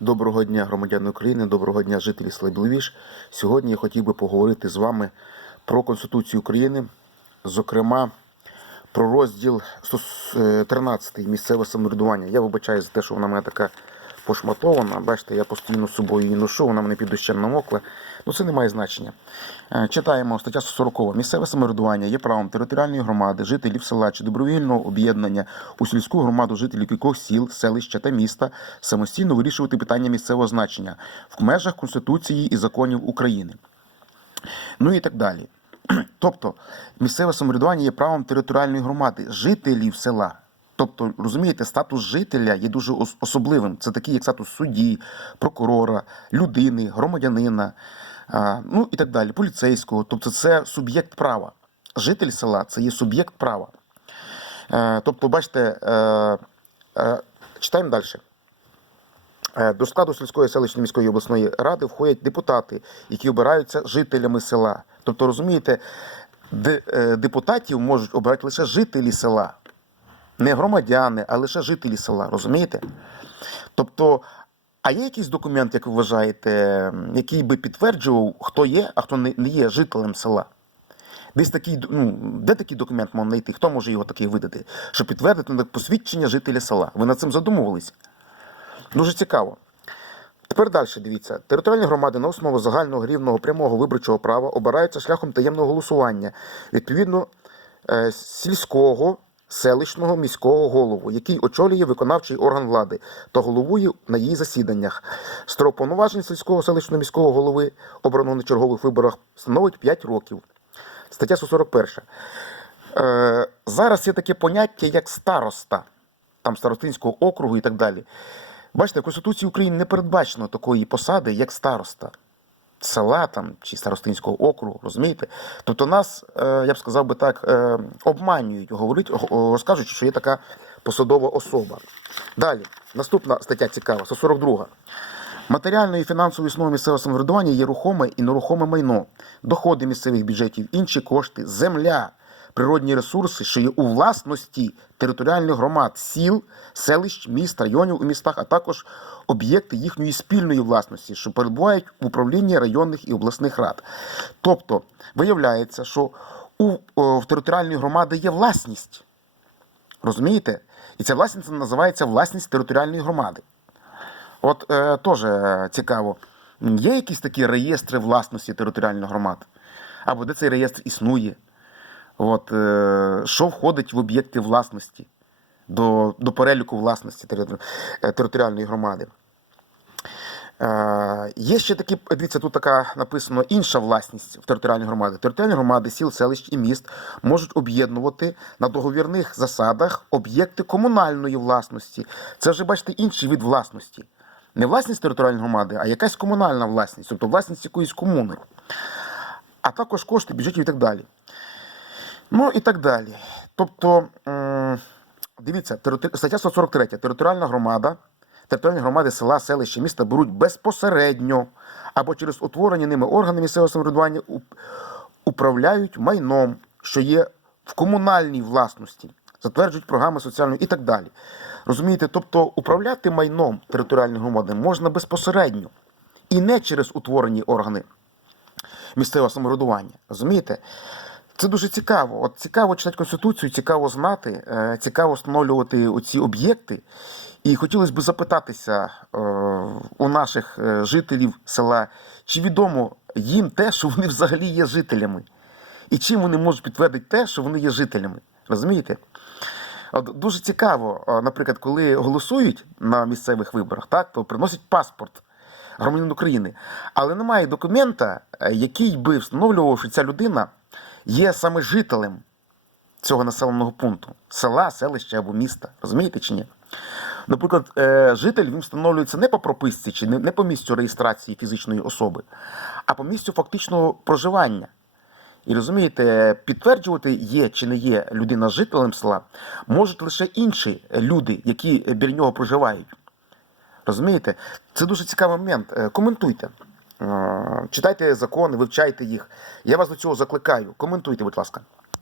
Доброго дня, громадяни України, доброго дня, жителі Слабіловіж. Сьогодні я хотів би поговорити з вами про Конституцію України, зокрема про розділ 13 місцеве самоврядування. Я вибачаю за те, що вона має така пошматована. Бачите, я постійно з собою її ношу, вона мене під дощем намокла. Ну це не має значення. Е, Читаємо стаття 140. Місцеве самоврядування є правом територіальної громади, жителів села чи добровільного об'єднання у сільську громаду жителів кількох сіл, селища та міста самостійно вирішувати питання місцевого значення в межах Конституції і законів України. Ну і так далі. Тобто, місцеве самоврядування є правом територіальної громади, жителів села. Тобто, розумієте, статус жителя є дуже особливим. Це такий, як статус судді, прокурора, людини, громадянина, ну і так далі, поліцейського. Тобто, це суб'єкт права. Житель села це є суб'єкт права. Е, Тобто, бачите, е, е, читаємо далі. До складу сільської селищної міської обласної ради входять депутати, які обираються жителями села. Тобто, розумієте, депутатів можуть обирати лише жителі села, не громадяни, а лише жителі села. Розумієте? Тобто, а є якийсь документ, як ви вважаєте, який би підтверджував, хто є, а хто не є жителем села? Десь такий, ну, де такий документ можна знайти? Хто може його такий видати? Щоб підтвердити ну, посвідчення жителя села. Ви над цим задумувались? Дуже цікаво. Тепер далі дивіться. Територіальні громади на основу загального рівного прямого виборчого права обираються шляхом таємного голосування відповідно е, сільського, селищного, міського голову, який очолює виконавчий орган влади та головує на її засіданнях. Строк повноважень сільського, селищного, міського голови, обраного на чергових виборах, становить 5 років. Стаття 141. Е, зараз є таке поняття, як староста, там старостинського округу і так далі. Бачите, в Конституції України не передбачено такої посади, як староста села там, чи старостинського округу, розумієте? Тобто нас, е, я б сказав би так, е, обманюють, говорить, розкажуть, що є така посадова особа. Далі, наступна стаття цікава, 142. Матеріальною і фінансовою основою місцевого самоврядування є рухоме і нерухоме майно, доходи місцевих бюджетів, інші кошти, земля, природні ресурси, що є у власності територіальних громад, сіл, селищ, міст, районів у містах, а також об'єкти їхньої спільної власності, що перебувають в управлінні районних і обласних рад. Тобто, виявляється, що у, в територіальної громади є власність. Розумієте? І ця власність називається власність територіальної громади. От е, теж е, цікаво, є якісь такі реєстри власності територіальних громад? Або де цей реєстр існує? От, е, що входить в об'єкти власності до, до переліку власності е, територіальної громади? Е, Є ще такі, дивіться, тут така написано інша власність в територіальній громади. Територіальні громади, сіл, селищ і міст можуть об'єднувати на договірних засадах об'єкти комунальної власності. Це вже бачите інший від власності. Не власність територіальної громади, а якась комунальна власність, тобто власність якоїсь комуни, а також кошти бюджетів і так далі. Ну і так далі. Тобто, дивіться, стаття 143. Територіальна громада, територіальні громади села, селища, міста беруть безпосередньо або через утворені ними органи місцевого самоврядування управляють майном, що є в комунальній власності, затверджують програми соціальної і так далі. Розумієте, тобто управляти майном територіальної громади можна безпосередньо і не через утворені органи місцевого самоврядування. Розумієте? Це дуже цікаво. От цікаво читати Конституцію, цікаво знати, е, цікаво встановлювати оці об'єкти. І хотілося б запитатися е, у наших е, жителів села, чи відомо їм те, що вони взагалі є жителями, і чим вони можуть підтвердити те, що вони є жителями. Розумієте? От дуже цікаво, наприклад, коли голосують на місцевих виборах, так, то приносять паспорт громадянин України. Але немає документа, який би встановлював, що ця людина є саме жителем цього населеного пункту, села, селища або міста. Розумієте чи ні? Наприклад, е, житель він встановлюється не по прописці чи не по місцю реєстрації фізичної особи, а по місцю фактичного проживання. І розумієте, підтверджувати, є чи не є людина жителем села, можуть лише інші люди, які біля нього проживають. Розумієте? Це дуже цікавий момент. Е, Коментуйте. Е, Читайте закони, вивчайте їх. Я вас до цього закликаю. Коментуйте, будь ласка.